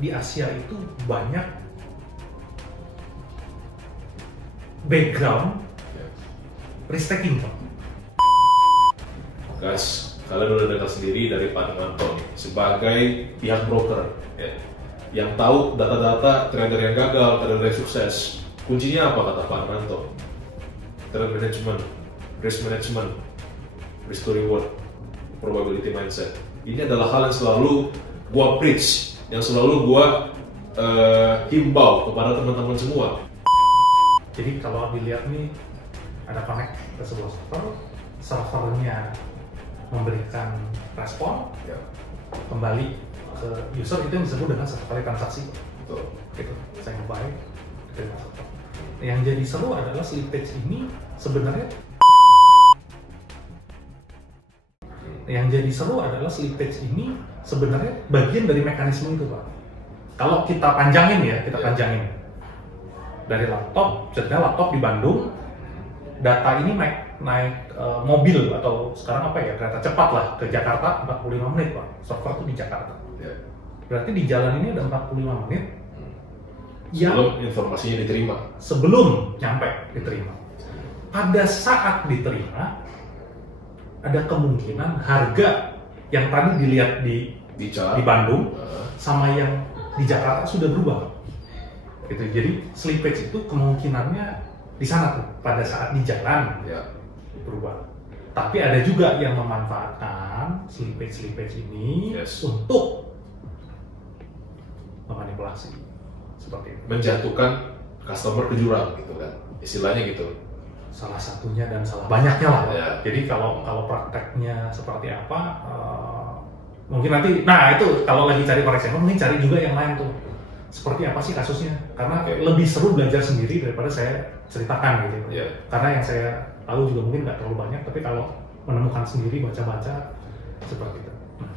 di Asia itu banyak background risk taking, Pak. Guys, kalian udah dengar sendiri dari Pak Demanto sebagai pihak broker ya, yang tahu data-data trader yang gagal, trader yang sukses. Kuncinya apa kata Pak Demanto? Trade management, risk management, risk to reward, probability mindset. Ini adalah hal yang selalu gua preach, yang selalu gua himbau kepada teman-teman semua. Jadi kalau dilihat nih ada connect ke sebuah server, servernya memberikan respon kembali ke user, itu yang disebut dengan satu kali transaksi. Betul. Gitu. Saya nge-buy, diterima server. Yang jadi seru adalah slippage ini sebenarnya bagian dari mekanisme itu, Pak. Kalau kita panjangin ya, panjangin dari laptop, misalnya laptop di Bandung, data ini naik mobil atau sekarang apa ya, kereta cepat lah ke Jakarta 45 menit, Pak. Server itu di Jakarta. Berarti di jalan ini ada 45 menit yang sebelum informasinya diterima. Sebelum nyampe diterima. Pada saat diterima, ada kemungkinan harga yang tadi dilihat di Bandung sama yang di Jakarta sudah berubah. Gitu. Jadi slippage itu kemungkinannya di sana tuh pada saat di jalan berubah. Tapi ada juga yang memanfaatkan slippage ini untuk memanipulasi seperti itu. Menjatuhkan customer ke jurang gitu kan, istilahnya gitu. Salah satunya dan salah banyaknya lah. Jadi kalau prakteknya seperti apa, mungkin nanti, nah itu kalau lagi cari forex mungkin cari juga yang lain tuh. Seperti apa sih kasusnya? Karena lebih seru belajar sendiri daripada saya ceritakan gitu. Karena yang saya tahu juga mungkin nggak terlalu banyak, tapi kalau menemukan sendiri, baca-baca seperti itu. Nah,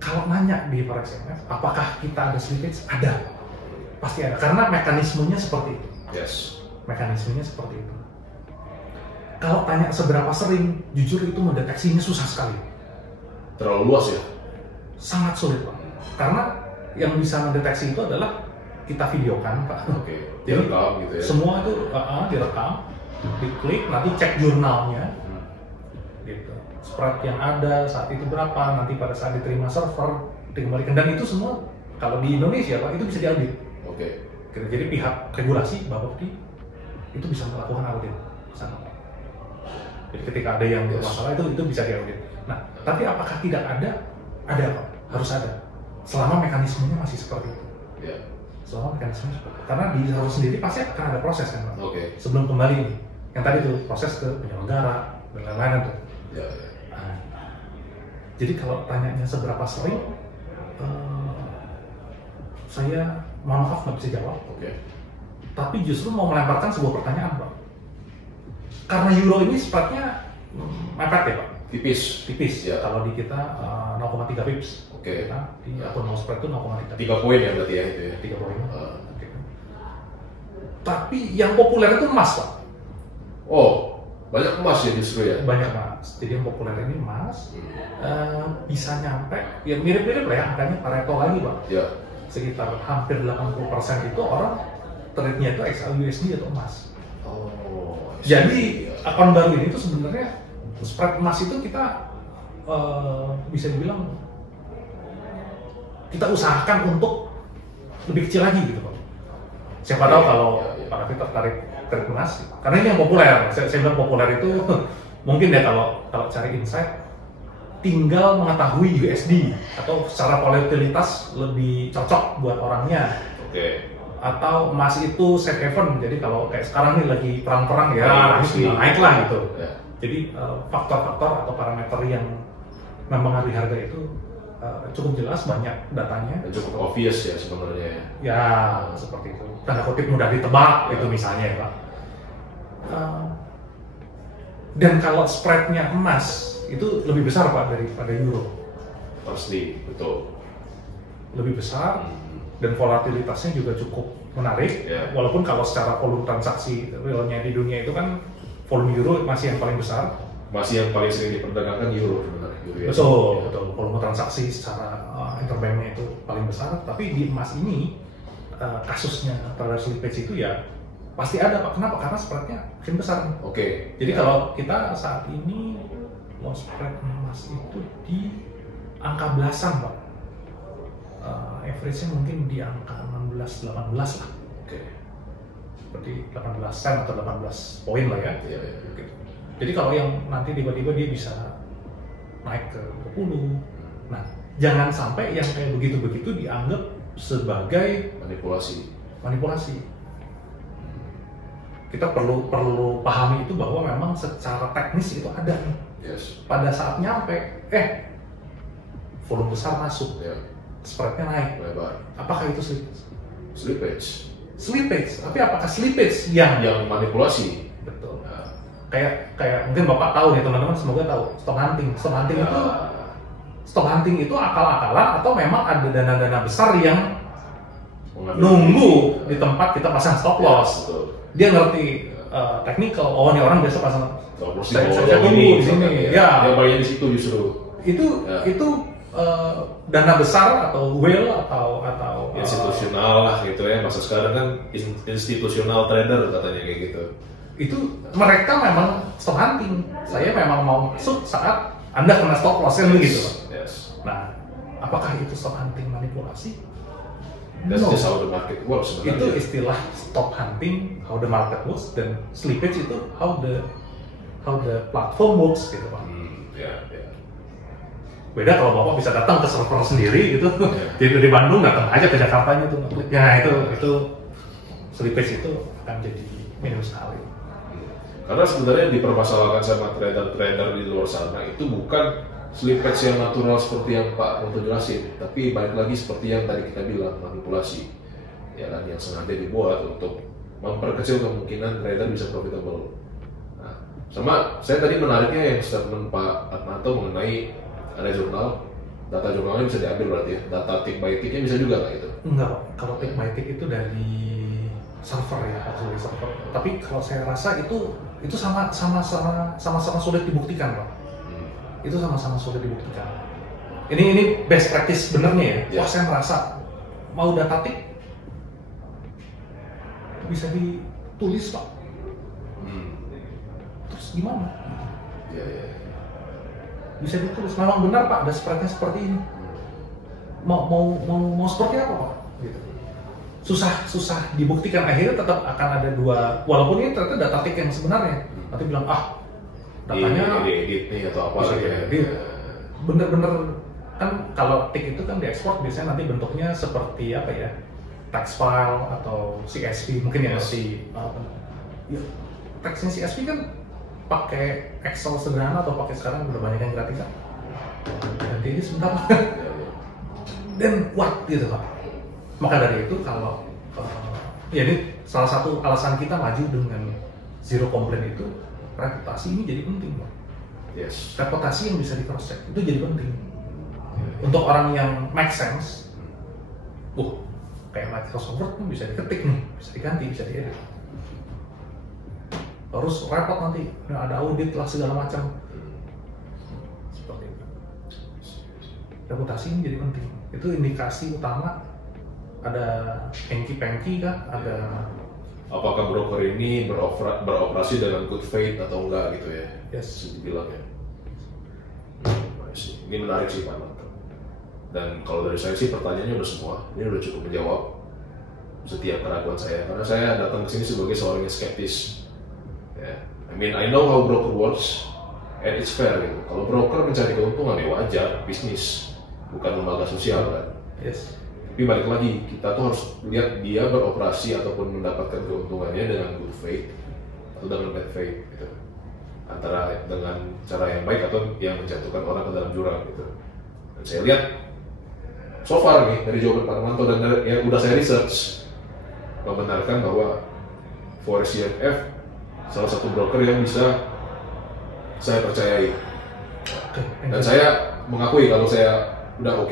kalau nanya di forex apakah kita ada slippage? Ada, pasti ada. Karena mekanismenya seperti itu. Mekanismenya seperti itu. Kalau tanya seberapa sering, jujur itu mendeteksinya susah sekali. Terlalu luas ya? Sangat sulit, Pak. Karena yang bisa mendeteksi itu adalah kita videokan, Pak. Direkam gitu ya? Semua itu direkam, diklik, nanti cek jurnalnya, gitu. Spread yang ada saat itu berapa, nanti pada saat diterima server, dikembalikan. Dan itu semua, kalau di Indonesia, Pak, itu bisa diaudit. Gitu. Jadi pihak regulasi, Bapepti, itu bisa melakukan audit. Jadi ketika ada yang bermasalah itu bisa diaudit. Nah, tapi apakah tidak ada? Ada, Pak. Harus ada. Selama mekanismenya masih seperti itu. Selama mekanismenya seperti itu. Karena di server sendiri pasti akan ada proses kan, Pak. Sebelum kembali, yang tadi tuh proses ke penyelenggara dan lain-lain tuh. Nah, jadi kalau tanyanya seberapa sering, saya mohon maaf nggak bisa jawab. Tapi justru mau melemparkan sebuah pertanyaan, Pak. Karena euro ini sifatnya mepet ya, Pak. Tipis. Kalau di kita 0,3 pips. Kita di akun no spread itu 0,3. 3 poin ya berarti ya itu ya. 3 poin. Tapi yang populer itu emas, Pak. Oh, banyak emas ya justru ya. Banyak emas. Jadi yang populer ini emas. Bisa nyampe, ya mirip-mirip lah ya angkanya Pareto lagi, Pak. Sekitar hampir 80% itu orang trade-nya itu XAUUSD atau emas. Jadi akun baru ini tuh sebenarnya spread emas itu kita bisa dibilang kita usahakan untuk lebih kecil lagi gitu, Pak. Siapa tahu kalau para kita tertarik trade emas, karena ini yang populer. Saya bilang populer itu mungkin ya kalau cari insight, tinggal mengetahui USD atau secara volatilitas lebih cocok buat orangnya. Atau emas itu safe haven, jadi kalau kayak sekarang nih lagi perang-perang ya harus naik lah gitu. Jadi faktor-faktor atau parameter yang mempengaruhi harga itu cukup jelas, banyak datanya. Cukup obvious ya sebenarnya. Ya seperti itu. Tanda kutip mudah ditebak itu misalnya ya, Pak. Dan kalau spreadnya emas itu lebih besar, Pak, daripada euro. Pasti, betul. Lebih besar. Dan volatilitasnya juga cukup menarik, walaupun kalau secara volume transaksi realnya di dunia itu kan volume euro masih yang paling besar, masih yang paling sering diperdagangkan euro sebenarnya. Betul. Volume transaksi secara interbanknya itu paling besar. Tapi di emas ini kasusnya terhadap slippage itu ya pasti ada Pak. Kenapa? Karena spreadnya makin besar. Jadi kalau kita saat ini low spread emas itu di angka belasan Pak. Average-nya mungkin di angka 16-18 lah. Seperti 18 sen atau 18 poin lah ya. Gitu. Jadi kalau yang nanti tiba-tiba dia bisa naik ke 20. Nah, jangan sampai yang kayak begitu-begitu dianggap sebagai manipulasi. Kita perlu pahami itu bahwa memang secara teknis itu ada nih. Pada saat nyampe, volume besar masuk, spreadnya naik. Lebar. Apakah itu Slippage. Tapi apakah slippage yang manipulasi? Betul. Kayak mungkin Bapak tahu nih, teman-teman semoga tahu. Stock hunting itu akal-akalan atau memang ada dana-dana besar yang nunggu di tempat kita pasang stop loss. Dia ngerti technical. Oh, ini orang biasa pasang stop loss. Saya tunggu di sini. Ya. Yang banyak di situ justru. Itu dana besar atau whale atau institusional lah gitu ya. Masa sekarang kan institusional trader katanya kayak gitu. Itu mereka memang stock hunting. Saya memang mau masuk saat Anda kena stop loss kan begitu. Nah, apakah itu stock hunting manipulasi? That's just how the market works sebenarnya. Itu istilah stock hunting, how the market works, dan slippage itu how the platform works gitu Pak. Beda kalau Bapak bisa datang ke server sendiri gitu. Jadi di Bandung datang aja ke Jakartanya tuh. Ya itu slippage itu akan jadi minus sekali. Karena sebenarnya dipermasalahkan sama trader-trader di luar sana itu bukan slippage yang natural seperti yang Pak Ronto jelasin, tapi balik lagi seperti yang tadi kita bilang, manipulasi. Ya kan, yang sengaja dibuat untuk memperkecil kemungkinan trader bisa profitable. Nah, sama saya tadi menariknya yang statement Pak Atmanto mengenai ada data jurnalnya bisa diambil berarti ya, data tick by ticknya bisa juga nggak itu? Enggak Pak, kalau tick by tick itu dari server ya, dari server. Tapi kalau saya rasa itu sama-sama sulit dibuktikan Pak. Itu sama-sama sulit dibuktikan. Ini best practice benernya ya. Wah, saya merasa mau data tick bisa ditulis Pak. Terus gimana? Bisa ditulis. Memang benar Pak, ada spreadnya seperti ini. Mau seperti apa Pak? Gitu. Susah dibuktikan. Akhirnya tetap akan ada dua. Walaupun ini ternyata data tick yang sebenarnya. Nanti bilang datanya edit nih atau apa gitu. Bener-bener kan kalau tick itu kan diekspor biasanya nanti bentuknya seperti apa ya? Text file atau CSV mungkin ya teksnya CSV kan pakai Excel sederhana atau pakai sekarang udah banyak yang gratisan. Nanti ini sebentar. Dan what gitu Pak. Maka dari itu kalau ya ini salah satu alasan kita maju dengan zero complaint itu, reputasi ini jadi penting Pak. Reputasi yang bisa di cross check itu jadi penting. Untuk orang yang make sense, kayak Microsoft Word kan bisa diketik nih, bisa diganti, bisa diedit. Harus repot nanti, ada audit lah segala macam. Seperti itu. Reputasi ini jadi penting. Itu indikasi utama. Ada pengki kan, ada. Apakah broker ini beroperasi dengan good faith atau enggak gitu ya? Yes. Dibilang ya. Ini menarik sih Pak Manto. Dan kalau dari saya sih pertanyaannya udah semua. Ini udah cukup menjawab setiap keraguan saya. Karena saya datang ke sini sebagai seorang yang skeptis. I mean, I know how broker works and it's fair gitu. Kalau broker mencari keuntungan ya wajar, bisnis, bukan lembaga sosial kan. Yes. Tapi balik lagi, kita tuh harus lihat dia beroperasi ataupun mendapatkan keuntungannya dengan good faith atau dengan bad faith gitu. Antara dengan cara yang baik atau yang menjatuhkan orang ke dalam jurang gitu. Dan saya lihat so far nih dari jawaban Pak Armanto dan yang udah saya research membenarkan bahwa Forex CFF salah satu broker yang bisa saya percayai. Dan saya mengakui kalau saya udah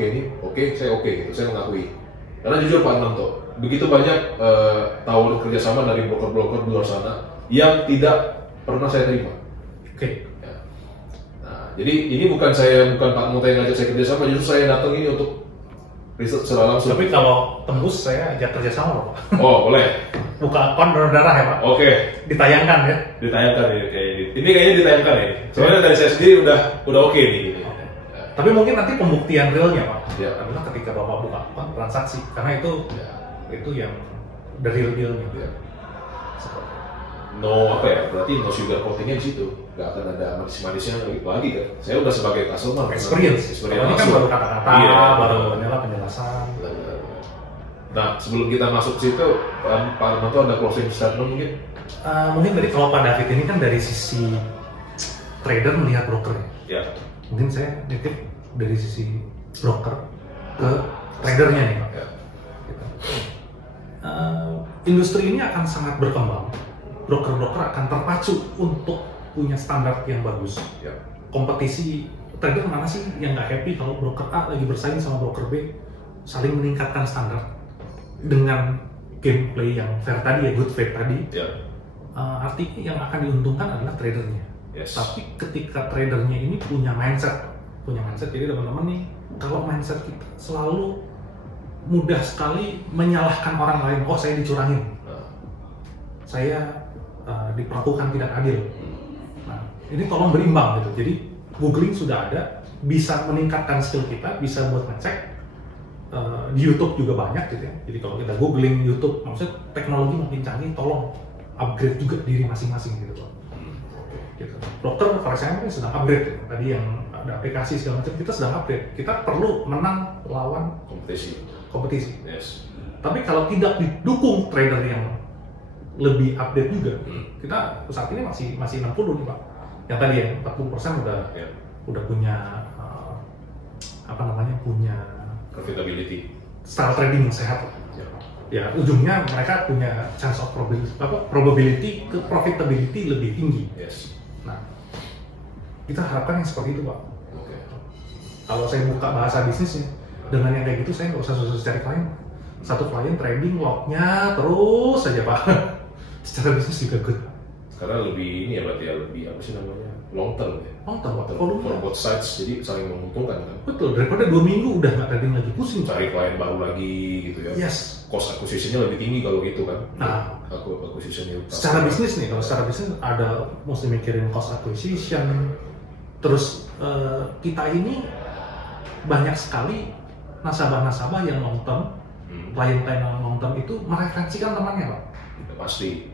saya oke gitu, saya mengakui. Karena jujur Pak Armanto, begitu banyak tawaran kerjasama dari broker-broker di luar sana yang tidak pernah saya terima. Ya. Nah, Jadi ini bukan Pak Muta yang ngajak saya kerjasama, justru saya datang ini untuk riset secara langsung. Tapi kalau tembus saya ajak kerjasama Pak. Oh boleh. Buka akun donor darah ya Pak. Oke. Ditayangkan ya. Ditayangkan ya kayak ini. Ini kayaknya ditayangkan ya. Soalnya dari saya sendiri udah oke nih. Gitu. Okay. Tapi mungkin nanti pembuktian realnya Pak. Ya. Adalah ketika Bapak buka akun transaksi, karena itu yang the real dealnya. Ya. No apa ya? Berarti no sugar coatingnya di situ. Nggak akan ada manis-manisnya lagi kan. Saya udah sebagai customer. Experience. Ini kan baru kata-kata, baru penjelasan. Nah, sebelum kita masuk ke situ, Pak Armanto ada closing statement mungkin? Mungkin tadi kalau Pak David ini kan dari sisi trader melihat broker ya. Mungkin saya nitip dari sisi broker ke tradernya nih Pak. Ya. Gitu. Industri ini akan sangat berkembang. Broker-broker akan terpacu untuk punya standar yang bagus. Ya. Kompetisi trader mana sih yang nggak happy kalau broker A lagi bersaing sama broker B, saling meningkatkan standar dengan gameplay yang fair tadi ya, good faith tadi. Ya. Artinya yang akan diuntungkan adalah tradernya. Yes. Tapi ketika tradernya ini punya mindset, jadi teman-teman nih, kalau mindset kita selalu mudah sekali menyalahkan orang lain. Oh saya dicurangin, saya diperlakukan tidak adil. Nah ini tolong berimbang gitu. Jadi googling sudah ada, bisa meningkatkan skill kita, bisa buat ngecek. Di YouTube juga banyak gitu ya. Jadi kalau kita googling YouTube, maksudnya teknologi makin canggih, tolong upgrade juga diri masing-masing gitu. Gitu. Dokter, for example, sedang upgrade gitu. Tadi yang ada aplikasi segala macam, kita sedang upgrade. Kita perlu menang lawan kompetisi. Yes. Tapi kalau tidak didukung trader yang lebih update juga, kita saat ini masih 60 nih Pak. Yang tadi ya 40% udah punya punya profitability, style trading yang sehat. Ya ujungnya mereka punya chance of probability ke profitability lebih tinggi. Yes. Nah, kita harapkan yang seperti itu Pak. Okay. Kalau saya buka bahasa bisnisnya, dengan yang kayak gitu saya nggak usah susah cari klien. Satu klien trading lognya terus saja Pak. Secara bisnis juga good. Sekarang lebih ini ya berarti ya, lebih apa sih namanya, long term ya. Long term Pak. For both sides, jadi saling menguntungkan kan. Betul, daripada 2 minggu udah nggak trading lagi, pusing. Cari klien baru lagi gitu ya. Yes. Cost acquisition-nya lebih tinggi kalau gitu kan. Nah, acquisition-nya secara bisnis nih, kalau secara bisnis ada mesti mikirin cost acquisition. Terus kita ini banyak sekali nasabah-nasabah yang long term, klien-klien yang long term itu mereferensikan temannya Pak. Pasti.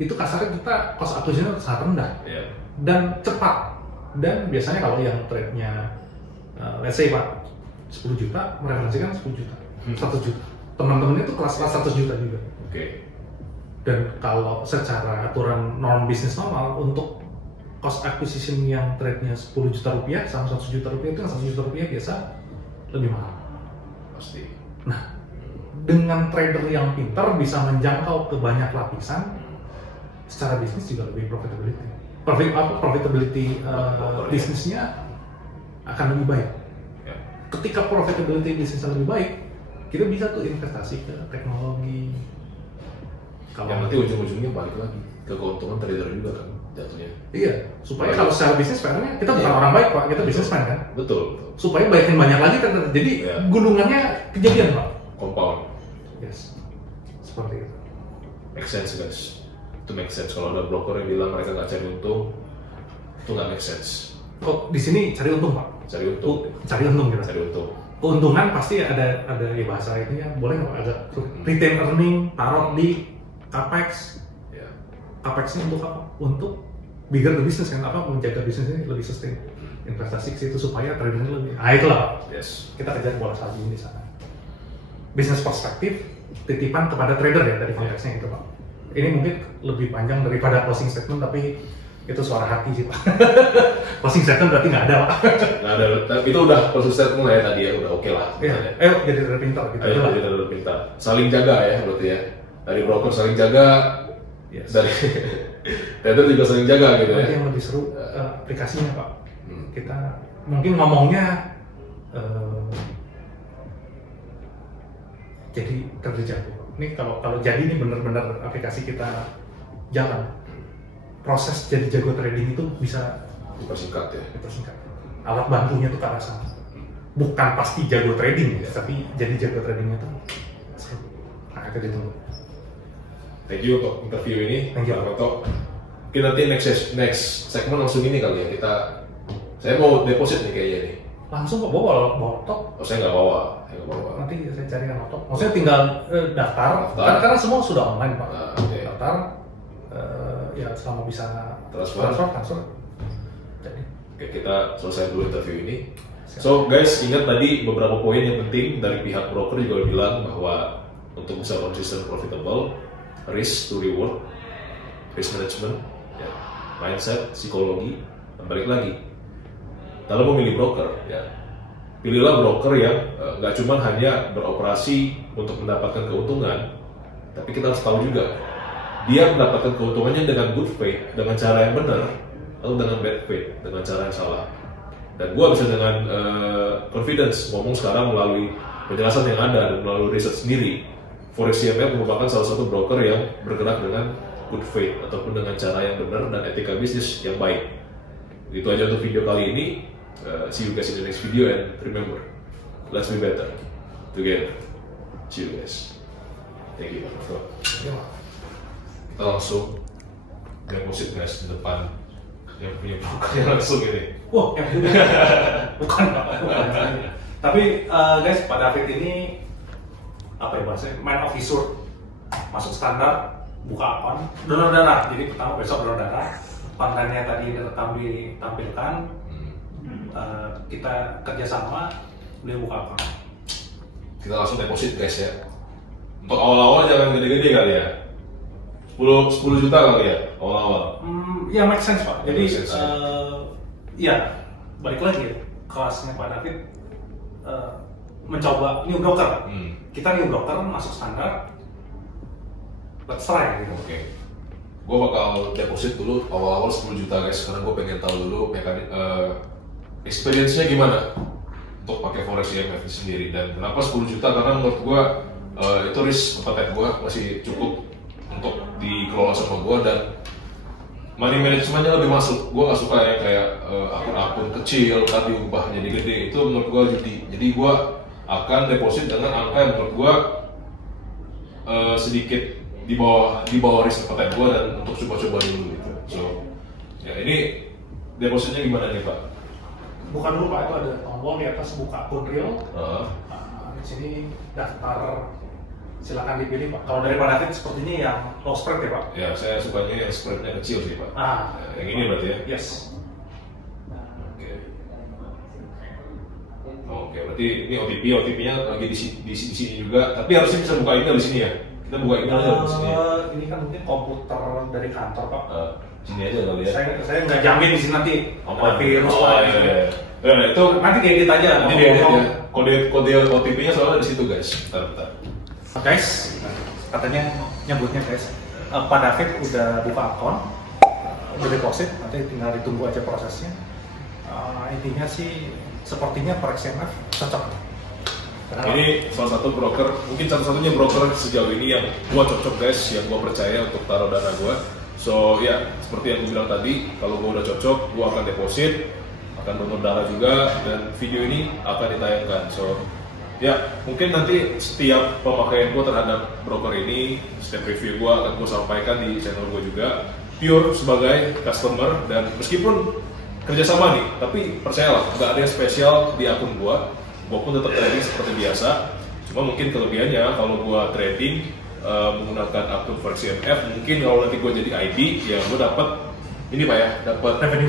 Itu kasarnya kita cost acquisition sangat rendah. Yeah. Dan cepat. Dan biasanya kalau yang trade-nya let's say Pak 10 juta, mereferensikan 10 juta, 1 juta. Teman-temannya itu kelas-kelas 100 juta juga. Okay. Dan kalau secara aturan norm bisnis normal, untuk cost acquisition yang trade-nya 10 juta rupiah sama 100 juta rupiah, itu yang 100 juta rupiah biasa lebih mahal. Pasti. Nah, dengan trader yang pintar bisa menjangkau ke banyak lapisan, secara bisnis juga lebih profitability bisnisnya akan lebih baik. Ya. Ketika profitability bisnisnya lebih baik, kita bisa tuh investasi ke teknologi. Yang nanti ujung-ujungnya balik lagi ke keuntungan trader juga kan jatuhnya. Iya, supaya kalau secara bisnis fairnya kita bukan orang baik Pak, kita businessman kan. Betul. Supaya baikin banyak lagi kan, jadi gunungannya kejadian Pak. Compound. Yes, seperti itu. Make sense guys. Itu make sense. Kalau ada broker yang bilang mereka nggak cari untung, itu nggak make sense. Kok di sini cari untung Pak? Cari untung. Cari untung gitu. Cari untung. Keuntungan pasti ada ya bahasa itu ya, boleh nggak agak retain earning, taruh di capex. Ya. Capexnya untuk apa? Untuk bigger the business kan, apa menjaga bisnisnya lebih sustain. Investasi ke situ supaya tradernya lebih. Ah itulah Pak. Yes. Kita kejar bola salju di sana. Bisnis perspektif, titipan kepada trader ya tadi konteksnya itu Pak. Ini mungkin lebih panjang daripada closing statement, tapi itu suara hati sih Pak. Closing statement berarti nggak ada Pak. Nggak ada, itu udah closing statement lah ya tadi ya, udah oke lah. Iya. Jadi trader pintar gitu. Ayo jadi trader pintar. Saling jaga ya berarti ya. Dari broker saling jaga, dari trader juga saling jaga gitu ya. Yang lebih seru aplikasinya Pak. Kita mungkin ngomongnya jadi kerja jago. Ini kalau jadi ini benar-benar aplikasi kita jalan, proses jadi jago trading itu bisa Dipersingkat ya. Dipersingkat. Alat bantunya tuh ke arah sana. Bukan pasti jago trading ya, tapi jadi jago tradingnya tuh. Nah, itu ditunggu. Thank you untuk interview ini. Thank you. Pak Toto. Mungkin nanti next segmen langsung ini kali ya. Saya mau deposit nih kayaknya nih. Langsung kok bawa laptop. Oh, saya nggak bawa. Nanti saya carikan laptop. Maksudnya tinggal daftar. Karena semua sudah online Pak. Okay. Daftar. Ya selama bisa transfer. Jadi. Oke, kita selesai dulu interview ini. So guys, ingat tadi beberapa poin yang penting dari pihak broker juga bilang bahwa untuk bisa konsisten profitable, risk to reward, risk management, ya, mindset, psikologi, dan balik lagi. Kalau memilih broker, ya, pilihlah broker yang nggak cuma hanya beroperasi untuk mendapatkan keuntungan, tapi kita harus tahu juga dia mendapatkan keuntungannya dengan good faith, dengan cara yang benar, atau dengan bad faith, dengan cara yang salah. Dan gue bisa dengan confidence ngomong sekarang melalui penjelasan yang ada dan melalui riset sendiri, Forex CMF merupakan salah satu broker yang bergerak dengan good faith ataupun dengan cara yang benar dan etika bisnis yang baik. Itu aja untuk video kali ini. See you guys in the next video and remember, let's be better together. See you guys. Thank you. Kita langsung deposit guys di depan yang punya bukannya langsung ini. Wah, yang punya bukan. Tapi guys, pada David ini apa ya bahasanya? Man of his word. Masuk standar, buka akun, donor darah. Jadi pertama besok donor darah. Kontennya tadi direkam ditampilkan. Kita kerjasama, dia buka akun. Kita langsung deposit guys ya. Untuk awal-awal jangan gede-gede kali ya. 10 juta kali ya awal-awal. Ya make sense Pak. Jadi sense, ya balik lagi ya, kelasnya Pak David mencoba new broker. Kita new broker masuk standar, let's try gitu. Oke. Gue bakal deposit dulu awal-awal 10 juta guys, karena gue pengen tahu dulu mekanik experience-nya gimana untuk pakai Forex CMF sendiri. Dan kenapa 10 juta? Karena menurut gue itu risk appetite gue masih cukup untuk dikelola sama gue, dan money management-nya lebih masuk. Gue gak suka yang kayak akun-akun kecil kan diubah jadi gede, itu menurut gue judi. Jadi gue akan deposit dengan angka yang menurut gue sedikit di bawah risk appetite gue, dan untuk coba-coba dulu gitu. So ya ini depositnya gimana nih Pak? Buka dulu Pak, itu ada tombol di atas buka akun real. Di sini daftar, silakan dipilih Pak. Kalau dari Pak David sepertinya yang low spread ya Pak? Ya, saya sukanya yang spreadnya kecil sih Pak. Yang ini berarti ya? Yes. Oke, berarti ini OTP-nya lagi di sini juga. Tapi harusnya bisa buka email di sini ya? Kita buka email aja di sini. Ini kan mungkin komputer dari kantor Pak. Sini aja kali ya. Saya nggak jamin di sini nanti ada virus Pak. Iya. Itu nanti diedit aja. Nanti diedit ya. Kode OTP-nya soalnya di situ guys. Bentar. Guys, katanya nyebutnya guys, Pak David udah buka akun, udah deposit, nanti tinggal ditunggu aja prosesnya. Intinya sih sepertinya Forex CMF cocok. Ini salah satu broker, mungkin satu-satunya broker sejauh ini yang gua cocok guys, yang gua percaya untuk taruh dana gua. So ya, seperti yang gua bilang tadi, kalau gua udah cocok, gua akan deposit, akan donor darah juga, dan video ini akan ditayangkan. So ya, mungkin nanti setiap pemakaian gue terhadap broker ini, setiap review gue akan gue sampaikan di channel gue juga, pure sebagai customer. Dan meskipun kerjasama nih, tapi percayalah, nggak ada yang spesial di akun gue pun tetap trading seperti biasa. Cuma mungkin kelebihannya kalau gue trading menggunakan akun Forex CMF, mungkin kalau nanti gue jadi ID, ya gue dapat ini Pak ya, dapat revenue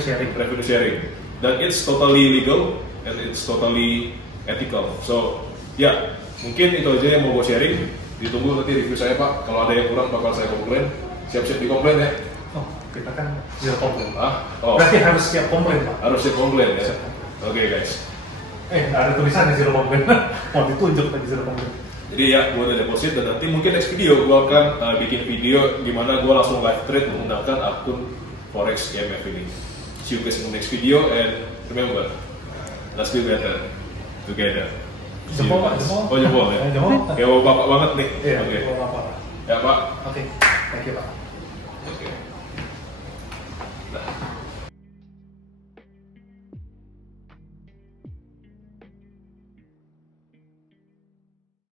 sharing, dan it's totally legal and it's totally ethical. So ya, mungkin itu aja yang mau gue sharing. Ditunggu nanti review saya Pak. Kalau ada yang kurang bakal saya komplain. Siap-siap dikomplain ya. Oh, kita kan zero komplain. Berarti harus siap komplain Pak. Harus siap komplain ya. Oke guys. Nggak ada tulisannya zero komplain. Mau ditunjuk tadi zero komplain. Jadi ya, gue udah deposit, dan nanti mungkin next video gue akan bikin video gimana gue langsung live trade menggunakan akun Forex CMF ini. See you guys in the next video, and remember, let's be better together. Jempol Pak, jempol. Oh jempol ya? Jempol. Kayak bapak banget nih. Iya, Oke. Bapak. Ya Pak. Oke, thank you Pak. Oke.